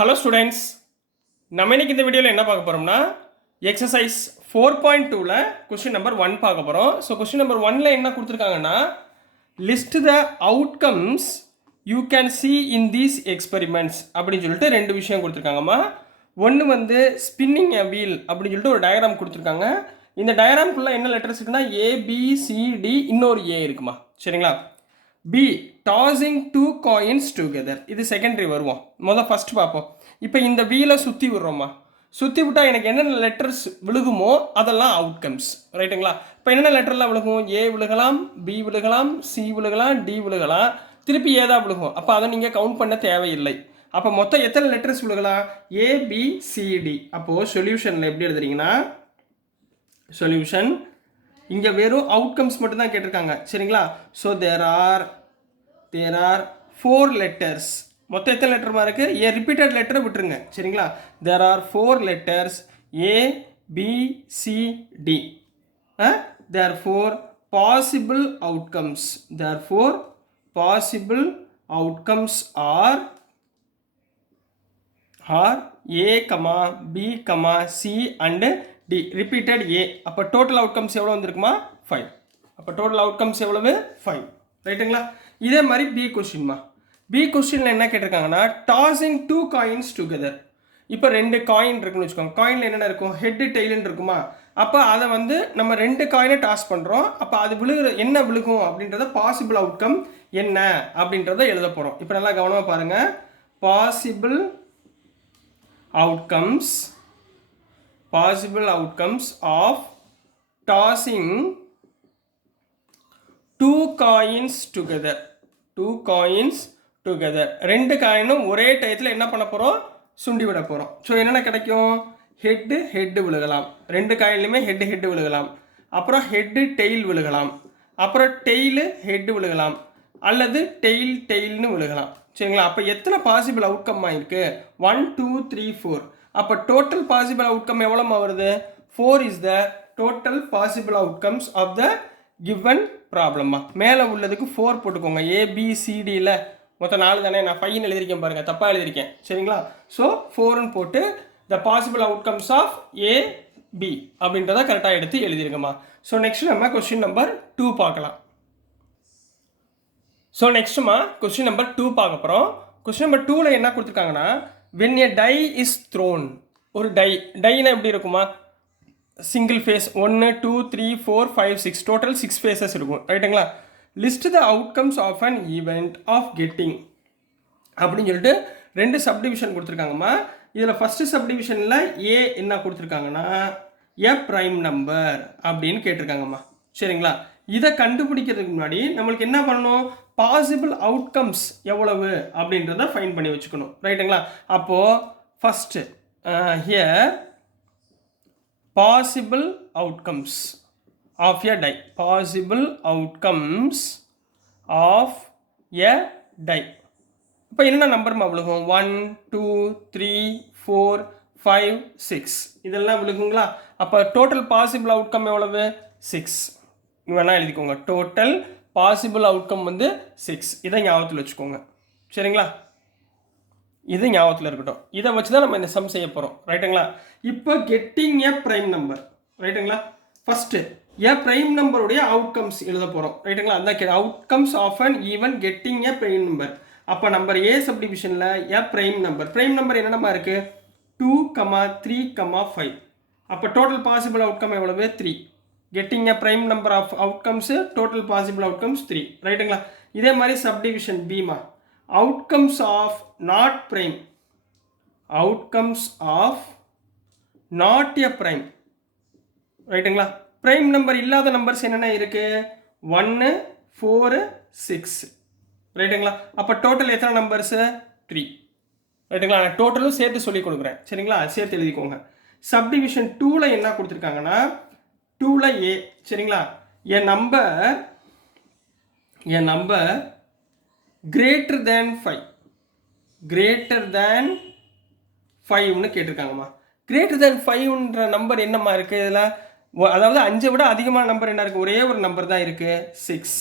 Hello students, நம்ம இன்னைக்கு இந்த வீடியோவில் என்ன பார்க்க போகிறோம்னா எக்ஸசைஸ் 4.2ல் கொஸ்டின் நம்பர் 1 பார்க்க போகிறோம். ஸோ கொஸ்டின் நம்பர் 1ல் என்ன கொடுத்துருக்காங்கன்னா, list the outcomes you can see in these experiments அப்படின்னு சொல்லிட்டு ரெண்டு விஷயம் கொடுத்துருக்காங்கம்மா. ஒன்று வந்து ஸ்பின்னிங் எ வீல் அப்படின்னு சொல்லிட்டு ஒரு டயக்ராம் கொடுத்துருக்காங்க. இந்த டயக்ராம்குள்ளே என்ன லெட்டர்ஸ் இருக்குன்னா ஏபிசிடி, இன்னொரு ஏ இருக்குமா, சரிங்களா. B tossing two coins together, இது செகண்டரி வருவோம். ஃபஸ்ட்டு பார்ப்போம். இப்போ இந்த வீலை சுற்றி விடுறோம்மா. சுற்றி விட்டால் எனக்கு என்னென்ன லெட்டர்ஸ் விழுகுமோ அதெல்லாம் அவுட்கம்ஸ், ரைட்டுங்களா. இப்போ என்னென்ன லெட்டர்லாம் விழுகும்? ஏ விழுகலாம், பி விழுகலாம், சி விழுகலாம், டி விழுகலாம், திருப்பி ஏதா விழுகும். அப்போ அதை நீங்கள் கவுண்ட் பண்ண தேவையில்லை. அப்போ மொத்தம் எத்தனை லெட்டர்ஸ் விழுகலாம்? ஏபிசிடி. அப்போது சொல்யூஷனில் எப்படி எழுதுறீங்கன்னா, சொல்யூஷன் இங்கே வெறும் அவுட்கம்ஸ் மட்டும் தான் கேட்டிருக்காங்க, சரிங்களா. So there are 4 letters. மொத்தம் எத்தனை லெட்டர்மா இருக்குது? ஏ ரிப்பீட்டட் லெட்டரை விட்டுருங்க, சரிங்களா. There are 4 letters A B C D. Therefore possible outcomes, therefore possible outcomes are A, B, C and D. Repeated A. அப்போ டோட்டல் அவுட்கம்ஸ் எவ்வளோ வந்திருக்குமா? 5. அப்போ டோட்டல் அவுட்கம்ஸ் எவ்வளவு? 5, ரைட்டுங்களா. இதே மாதிரி பி கொஸ்டின்மா. பி கொஸ்டினில் என்ன கேட்டிருக்காங்கன்னா, டாஸிங் 2 காயின்ஸ் டுகெதர். இப்போ 2 காயின் இருக்குன்னு வச்சுக்கோங்க. காயினில் என்னென்ன இருக்கும்? ஹெட்டு டெய்லுன்னு இருக்குமா. அப்போ அதை வந்து நம்ம 2 காயினை டாஸ் பண்ணுறோம். அப்போ அது என்ன விழுகும் அப்படின்றத பாசிபிள் அவுட்கம் என்ன அப்படின்றத எழுத போகிறோம். இப்போ நல்லா கவனமாக பாருங்கள். Possible outcomes of tossing 2 coins together. 2 coins together. 2 காயினும் ஒரே டயத்தில் என்ன பண்ண போகிறோம்? சுண்டி விட போகிறோம். ஸோ என்னென்ன கிடைக்கும்? ஹெட்டு விழுகலாம். 2 காயின்லையுமே ஹெட்டு விழுகலாம். அப்புறம் ஹெட்டு டெயில் விழுகலாம். அப்புறம் டெய்லு ஹெட்டு விழுகலாம். அல்லது டெயில்னு விழுகலாம், சரிங்களா. அப்போ எத்தனை பாசிபிள் அவுட்கம் ஆயிருக்கு? 1 2 3 4. அப்போ டோட்டல் பாசிபிள் அவுட்கம் எவ்வளோமா வருது? 4 is the total possible outcomes of the given ப்ராப்ளம்மா. மேலே உள்ளதுக்கு 4 போட்டுக்கோங்க. ஏபிசிடியில் மொத்தம் 4 தானே, நான் 5 எழுதியிருக்கேன் பாருங்கள், தப்பாக எழுதியிருக்கேன், சரிங்களா. ஸோ 4ன்னு போட்டு the possible outcomes of A B அப்படின்றத கரெக்டாக எடுத்து எழுதிருங்கம்மா. ஸோ நெக்ஸ்ட் நம்ம கொஸ்டின் நம்பர் 2 பார்க்கலாம். ஸோ நெக்ஸ்ட்டுமா கொஸ்டின் நம்பர் 2 பார்க்க போகிறோம். கொஸ்டின் நம்பர் 2ல் என்ன கொடுத்துருக்காங்கன்னா, when a die is thrown, ஒரு டைனா எப்படி இருக்குமா? சிங்கிள் ஃபேஸ் 1 2 3 4 5 6, டோட்டல் 6 ஃபேஸஸ் இருக்கும், ரைட்டுங்களா. List the outcomes of an event of getting அப்படின்னு சொல்லிட்டு 2 சப்டிவிஷன் கொடுத்துருக்காங்கம்மா. இதில் ஃபஸ்ட்டு சப்டிவிஷனில் ஏ என்ன கொடுத்துருக்காங்கன்னா, எ ப்ரைம் நம்பர் அப்படின்னு கேட்டிருக்காங்கம்மா, சரிங்களா. இதை கண்டுபிடிக்கிறதுக்கு முன்னாடி நம்மளுக்கு என்ன பண்ணணும்? பாசிபிள் அவுட்கம்ஸ் எவ்வளவு அப்படின்றத ஃபைன் பண்ணி வச்சுக்கணும், ரைட்டுங்களா. அப்போது first here possible outcomes of a die, possible outcomes of a die. இப்போ என்னென்ன நம்பர்மா விழுகும்? 1 2 3 4 5 6 இதெல்லாம் விழுகுங்களா. அப்போ டோட்டல் பாசிபிள் அவுட்கம் எவ்வளவு? 6 வேணால் எழுதிக்கோங்க. டோட்டல் பாசிபிள் அவுட்கம் வந்து 6. இதை ஞாபகத்தில் வச்சுக்கோங்க, சரிங்களா. இது ஞாபகத்தில் இருக்கட்டும். இதை வச்சு தான் நம்ம இந்த சம் செய்ய போகிறோம், ரைட்டுங்களா. இப்போ கெட்டிங் எ ப்ரைம் நம்பர், ரைட்டுங்களா. ஃபஸ்ட்டு எ ப்ரைம் நம்பருடைய அவுட்கம்ஸ் எழுத போகிறோம், ரைட்டுங்களா. அந்த outcomes of an even getting a prime number. அப்போ நம்பர் ஏ சப்டிவிஷனில் எ ப்ரைம் நம்பர் என்னென்னமா இருக்குது? 2 3 5. அப்போ டோட்டல் பாசிபிள் அவுட்கம் எவ்வளவு? 3. getting a prime number of outcomes, total possible outcomes 3, ரைட்டுங்களா. இதே மாதிரி சப்டிவிஷன் பீமா, outcomes of not prime, outcomes of not a prime, ரைட்டுங்களா. ப்ரைம் நம்பர் இல்லாத நம்பர்ஸ் என்னென்ன இருக்குது? 1 4 6, ரைட்டுங்களா. அப்போ டோட்டல் எத்தனை நம்பர்ஸு? 3, ரைட்டுங்களா. நான் டோட்டலும் சேர்த்து சொல்லி கொடுக்குறேன், சரிங்களா. சேர்த்து எழுதிக்கோங்க. சப்டிவிஷன் 2ல் என்ன கொடுத்துருக்காங்கன்னா, 2ல் ஏ, சரிங்களா. என் நம்பர் கிரேட்டர் தேன் 5ன்னு கேட்டிருக்காங்கம்மா. கிரேட்டர் தேன் 5ன்ற நம்பர் என்னம்மா இருக்குது இதில்? அதாவது 5 விட அதிகமான நம்பர் என்ன இருக்குது? ஒரே ஒரு நம்பர் தான் இருக்குது, 6,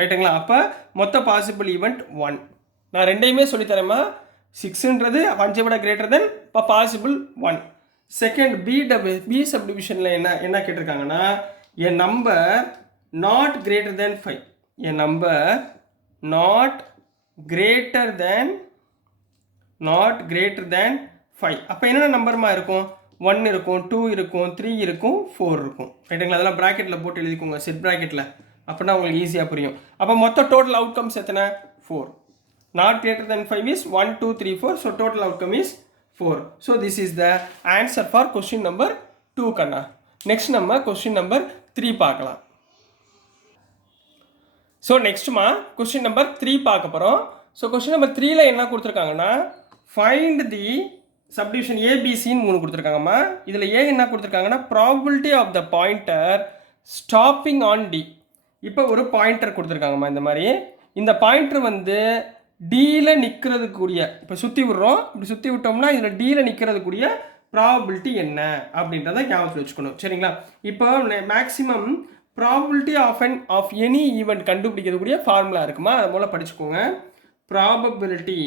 ரைட்டுங்களா. அப்போ மொத்த பாசிபிள் ஈவெண்ட் 1. நான் ரெண்டையுமே சொல்லித்தரேம்மா. 6ன்றது 5 விட கிரேட்டர் தென் இப்போ பாசிபிள் 1. செகண்ட் பி சப்டிவிஷனில் என்ன கேட்டிருக்காங்கன்னா a number not greater than 5. a number not greater than 5. அப்போ என்னென்ன நம்பர்மா இருக்கும்? 1 இருக்கும், 2 இருக்கும், 3 இருக்கும், 4 இருக்கும். ரைட்டுங்களா? அதெல்லாம் ப்ராக்கெட்டில் போட்டு எழுதிக்கோங்க, செட் ப்ராக்கெட்டில். அப்படின்னா உங்களுக்கு ஈஸியாக புரியும். அப்போ மொத்த டோட்டல் அவுட்கம்ஸ் எத்தனை? 4. not greater than 5 is 1, 2, 3, 4. So total outcome is 4. So this is the answer for question number 2 Kanna. next நம்ம question number 3 பார்க்கலாம். ஸோ நெக்ஸ்ட்டுமா கொஸ்டின் நம்பர் 3 பார்க்க போகிறோம். ஸோ கொஸ்டின் நம்பர் 3ல என்ன கொடுத்துருக்காங்கன்னா ஃபைண்ட் தி சப்டிவிஷன் ஏபிசின்னு 3 கொடுத்துருக்காங்கம்மா. இதில் ஏ என்ன கொடுத்துருக்காங்கன்னா probability of the pointer stopping on D. இப்போ ஒரு பாயிண்டர் கொடுத்துருக்காங்கம்மா. இந்த மாதிரி இந்த பாயிண்டர் வந்து டியில் நிற்கிறதுக்குரிய, இப்போ சுற்றி விட்றோம், இப்படி சுற்றி விட்டோம்னா இதில் டியில் நிற்கிறதுக்குரிய ப்ராபபிலிட்டி என்ன அப்படின்றத ஞாபகத்தில் வச்சுக்கணும். சரிங்களா? இப்போ maximum probability of any event கண்டுபிடிக்கக்கூடிய ஃபார்முலா இருக்குமா, அது மூலம் படிச்சுக்கோங்க. ப்ராபபிலிட்டி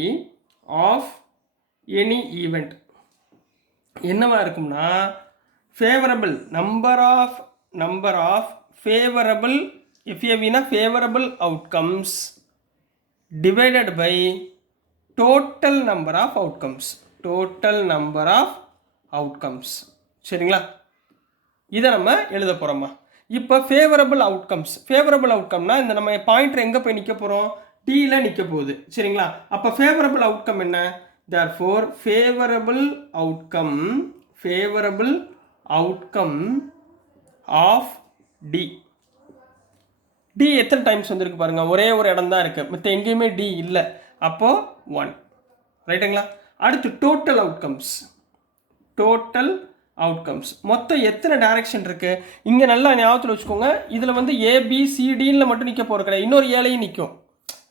ஆஃப் எனி ஈவெண்ட் என்னவா இருக்கும்னா ஃபேவரபிள் நம்பர் ஆஃப் ஃபேவரபிள் எஃப்ஏவினா favourable outcomes divided by total number of outcomes. சரிங்களா? இதை நம்ம எழுத போகிறோம்மா. இப்போ ஃபேவரபிள் அவுட்கம்னா இந்த நம்ம பாயிண்டர் எங்கே போய் நிற்க போகிறோம்? டியில் நிற்க போகுது. சரிங்களா? அப்போ ஃபேவரபிள் அவுட்கம் என்ன? therefore favourable outcome of D. D எத்தனை டைம்ஸ் வந்திருக்கு பாருங்கள், ஒரே ஒரு இடம் தான் இருக்குது, மற்ற எங்கேயுமே டி இல்லை. அப்போது 1. ரைட்டுங்களா? அடுத்து டோட்டல் அவுட்கம்ஸ் மொத்தம் எத்தனை டைரக்ஷன் இருக்குது? இங்கே நல்லா ஞாபகத்தில் வச்சுக்கோங்க. இதில் வந்து ஏபிசிடியில் மட்டும் நிற்க போகிற கிடையாது, இன்னொரு ஏழையும் நிற்கும்.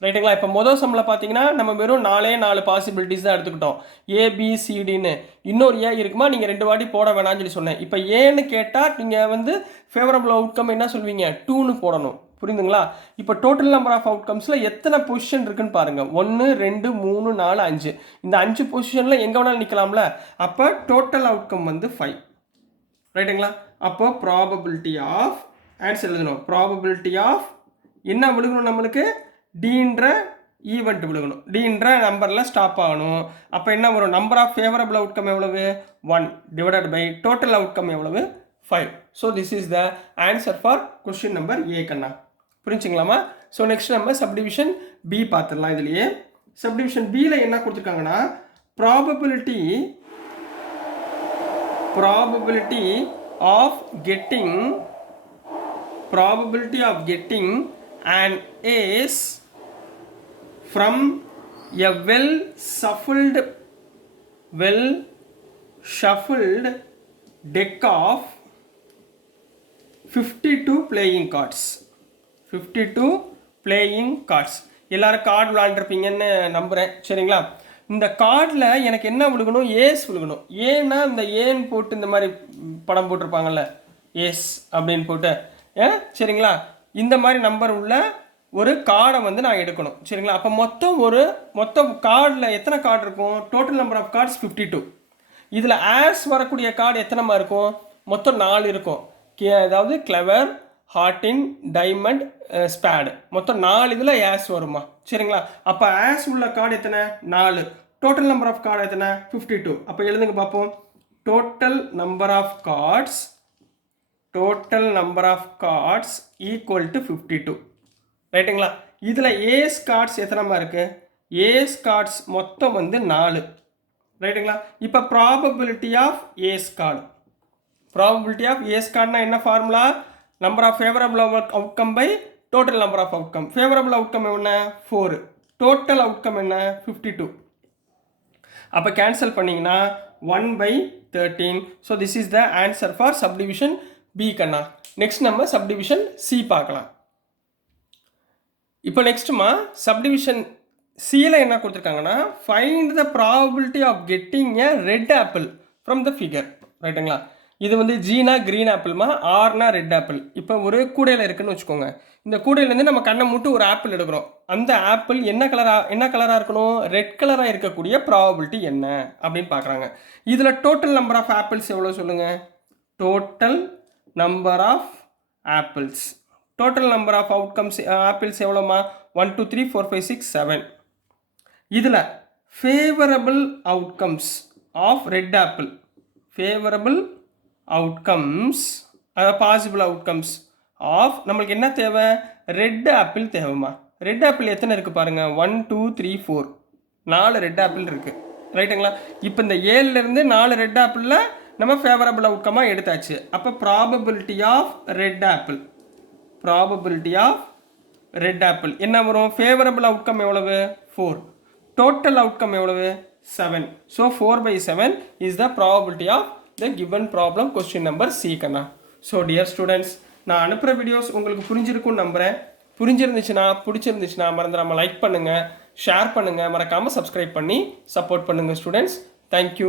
ரைட்டுங்களா? இப்போ மொதல் சம்மில் பார்த்தீங்கன்னா நம்ம வெறும் 4 பாசிபிலிட்டிஸ் தான் எடுத்துக்கிட்டோம், ஏபிசிடின்னு. இன்னொரு ஏ இருக்குமா, நீங்கள் 2 வாட்டி போட வேணாம்னு சொல்லி சொன்னேன். இப்போ ஏன்னு கேட்டால் நீங்கள் வந்து ஃபேவரபிள் அவுட்கம் என்ன சொல்வீங்க? 2ன்னு போடணும். புரியுதுங்களா? இப்போ டோட்டல் நம்பர் ஆஃப் அவுட்கம்ஸில் எத்தனை பொசிஷன் இருக்குன்னு பாருங்கள். 1, 2, 3, 4, 5. இந்த 5 பொசிஷனில் எங்கே வேணாலும் நிற்கலாம்ல. அப்போ டோட்டல் அவுட்கம் வந்து 5. ரைட்டுங்களா? அப்போ ப்ராபபிலிட்டி ஆஃப் ஆன்சர் எழுதணும். ப்ராபபிலிட்டி ஆஃப் என்ன விழுகணும்? நம்மளுக்கு டின்ற ஈவெண்ட் விழுகணும், டின்ற நம்பரில் ஸ்டாப் ஆகணும். அப்போ என்ன வரும்? நம்பர் ஆஃப் ஃபேவரபிள் அவுட்கம் எவ்வளவு? 1 டிவைடட் பை டோட்டல் அவுட்கம் எவ்வளவு? 5. So this is the answer for question number A கண்ணா. புரிஞ்சுங்களாமா? ஸோ நெக்ஸ்ட் நம்ம சப்டிவிஷன் பி பார்த்துடலாம். இதுலேயே சப்டிவிஷன் பியில் என்ன கொடுத்துருக்காங்கன்னா probability of getting an ace from a well shuffled deck of 52 playing cards. எல்லாரும் கார்டு விளாண்டுருப்பீங்கன்னு நம்புகிறேன். சரிங்களா? இந்த கார்டில் எனக்கு என்ன விழுகணும்? ஏஸ் விழுகணும். ஏன்னா இந்த ஏன்னு போட்டு இந்த மாதிரி படம் போட்டிருப்பாங்கல்ல, ஏஸ் அப்படின்னு போட்டு. சரிங்களா? இந்த மாதிரி நம்பர் உள்ள ஒரு கார்டை வந்து நான் எடுக்கணும். சரிங்களா? அப்போ மொத்தம் கார்டில் எத்தனை கார்டு இருக்கும்? Total number of cards 52. இதில் ஆஸ் வரக்கூடிய கார்டு எத்தனைமா இருக்கும்? மொத்தம் 4 இருக்கும். அதாவது கிளவர், ஹார்டின், டைமண்ட், ஸ்பேடு, மொத்தம் 4 இதில் ஆஸ் வருமா? சரிங்களா? அப்போ ஆஸ் உள்ள கார்டு எத்தனை? 4. டோட்டல் நம்பர் ஆஃப் கார்டு எத்தனை? 52. அப்போ எழுதுங்க பார்ப்போம். Total number of cards equal to 52. ரைட்டுங்களா? இதில் ஏஸ் கார்ட்ஸ் எத்தனைமா இருக்குது? ஏஸ் கார்ட்ஸ் மொத்தம் வந்து 4. ரைட்டுங்களா? இப்போ ப்ராபபிலிட்டி ஆஃப் ஏஸ் கார்டுனா என்ன formula? Number of favourable outcome by total number of outcome. Favourable outcome என்ன? 4. டோட்டல் அவுட்கம் என்ன? 52. அப்போ கேன்சல் பண்ணிங்கன்னா 1/13. So this is the answer for subdivision B கண்ணா. நெக்ஸ்ட் நம்ம சப்டிவிஷன் சி பார்க்கலாம். இப்போ நெக்ஸ்ட்டுமா சப்டிவிஷன் சியில் என்ன கொடுத்துருக்காங்கன்னா find the probability of getting a red apple from the figure. ரைட்டுங்களா? இது வந்து ஜீனா க்ரீன் ஆப்பிள்மா, ஆர்னா ரெட் ஆப்பிள். இப்போ ஒரு கூடையில் இருக்குன்னு வச்சுக்கோங்க. இந்த கூடையிலேருந்து நம்ம கண்ணை மூட்டு ஒரு ஆப்பிள் எடுக்கிறோம். அந்த ஆப்பிள் என்ன கலராக இருக்கணும்? ரெட் கலராக இருக்கக்கூடிய ப்ராபபிலிட்டி என்ன அப்படின்னு பார்க்குறாங்க. இதில் டோட்டல் நம்பர் ஆஃப் ஆப்பிள்ஸ் எவ்வளோ சொல்லுங்கள்? Total number of apples, total number of outcomes apples எவ்வளோமா? 1 2 3 4 5 6 7. இதில் favourable outcomes of red apple, favourable outcomes, அதாவது பாசிபிள் அவுட்கம்ஸ் ஆஃப் நம்மளுக்கு என்ன தேவை? ரெட் ஆப்பிள் தேவைமா? ரெட் ஆப்பிள் எத்தனை இருக்குது பாருங்கள், 1 2 3 4, 4 ரெட் ஆப்பிள் இருக்குது, ரைட்டுங்களா? இப்போ இந்த 7லேருந்து 4 ரெட் ஆப்பிளில் நம்ம ஃபேவரபிள் அவுட்கமாக எடுத்தாச்சு. அப்போ probability of red apple, probability of red apple என்ன வரும்? ஃபேவரபிள் அவுட்கம் எவ்வளவு? 4. டோட்டல் அவுட்கம் எவ்வளவு? 7. So 4/7 is the probability of the given problem question number C கண்ணா. ஸோ டியர் ஸ்டூடெண்ட்ஸ், நான் அனுப்புகிற வீடியோஸ் உங்களுக்கு புரிஞ்சிருக்கும்னு நம்புகிறேன். பிடிச்சிருந்துச்சுன்னா மறந்துடாமல் லைக் பண்ணுங்கள், ஷேர் பண்ணுங்கள், மறக்காமல் சப்ஸ்கிரைப் பண்ணி சப்போர்ட் பண்ணுங்கள் ஸ்டூடெண்ட்ஸ். தேங்க்யூ.